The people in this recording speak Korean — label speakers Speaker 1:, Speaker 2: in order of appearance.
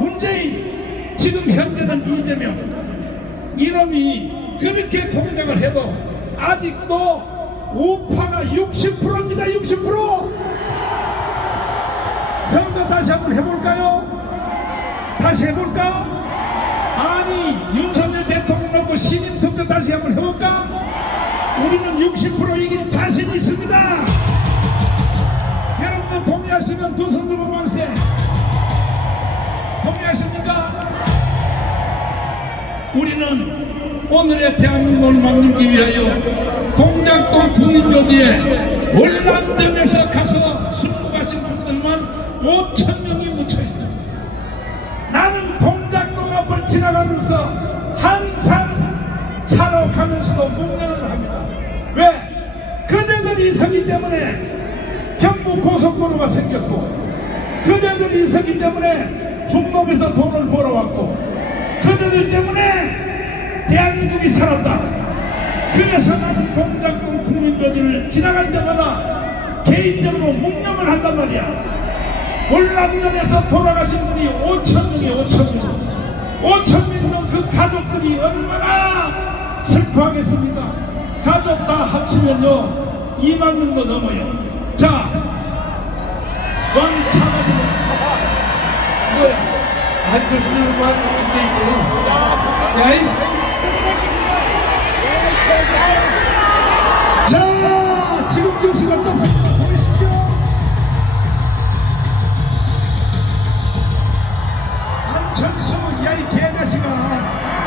Speaker 1: 문재인 지금 현재는 이재명 이놈이 그렇게 공작을 해도 아직도 우파가 60%입니다 60% 선거 다시 한번 해볼까요? 다시 해볼까? 아니 윤석열 대통령 놓고 신임 투표 다시 한번 해볼까? 우리는 60% 이길 자신 있습니다 여러분들 동의하시면 두 손 들고 만 우리는 오늘의 대한민국을 만들기 위하여 동작동 국민묘지에 월남전에서 가서 순국하신 분들만 5천 명이 묻혀 있습니다. 나는 동작동 앞을 지나가면서 항상 차로 가면서도 묵념을 합니다. 왜? 그대들이 서기 때문에 경부 고속도로가 생겼고 그대들이 있었기 때문에 중동에서 돈을 벌어왔고 그대들 때문에 대한민국이 살았다. 그래서 나는 동작동 국민묘지를 지나갈 때마다 개인적으로 묵념을 한단 말이야. 월남전에서 돌아가신 분이 5천 명이 5천 명. 5천 명이면 그 가족들이 얼마나 슬퍼하겠습니까? 가족 다 합치면요 2만 명도 넘어요 앉을 수만
Speaker 2: 있게 있고요. 야이. 자, 지금 교수가 떴습니다. 보이시죠? 안철수, 야이 개자식아.